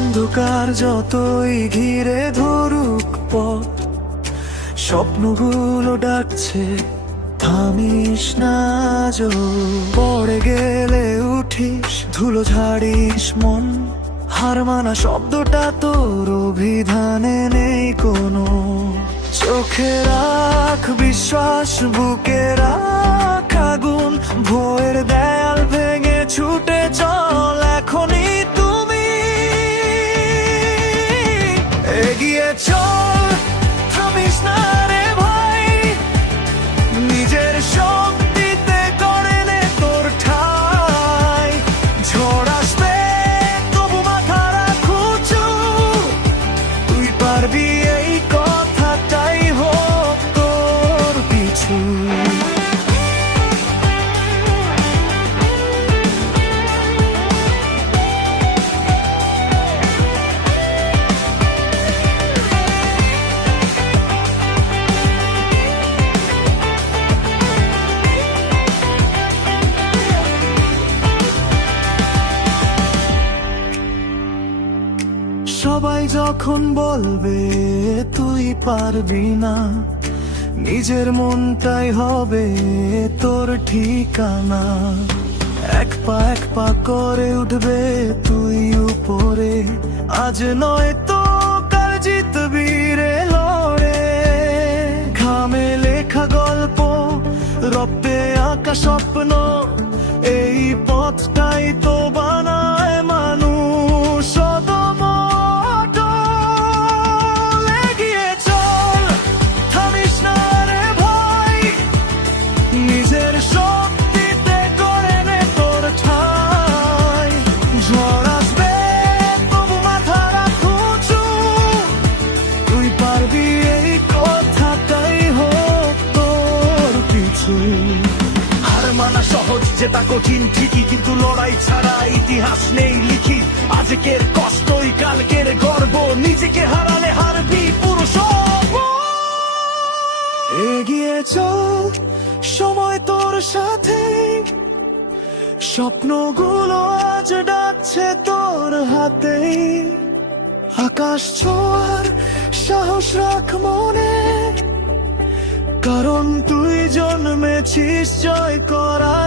অন্ধকার যতই ঘিরে ধরুক পথ, স্বপ্নগুলো ডাকছে থামিস না আজও। পড়ে গেলে উঠিস, ধুলো ঝাড়িস মন, হার মানা শব্দটা তোর অভিধানে নেই কোনো। চোখে রাখ বিশ্বাস, বুকে রাখ আগুন, ভোরের দেয়াল ভেঙে ছুটে চল এখনই তুমি। এগিয়ে চল, থামিস না রে ভাই, নিজের শক্তিতে করে নে তোর ঠাঁই। ঝড় আসবে তবু মাথা রাখ উঁচু, তুই পারবি এই কথাটাই হোক তোর পিছু। সবাই যখন বলবে তুই পারবি না, নিজের মনটাই হবে তোর ঠিকানা। এক পা করে উঠবে তুই উপরে, আজ নয় তো কাল জিতবি রে লড়ে। ঘামে লেখা গল্প, রক্তে আঁকা স্বপ্ন, এই পথটাই তো বানায় মানুষ অদম্য। এগিয়ে চল, থামিস না রে ভাই, নিজের শক্তিতে করে নে তোর ঠাঁই। ঝড় আসবে তবু মাথা রাখ উঁচু, তুই পারবি এই কথাটাই হোক তোর পিছু। হার মানা সহজ, জেতা কঠিন ঠিকই, কিন্তু লড়াই ছাড়া ইতিহাস নেই লিখি। আজকের কষ্টই কালকের গর্ব, নিজেকে হারালে হারবি পুরো সব। এগিয়ে চল, সময় তোর সাথে, স্বপ্নগুলো আজ ডাকছে তোর হাতে। আকাশ ছোঁয়ার সাহস রাখ মনে, কারণ তুই জন্মেছিস জয় করা।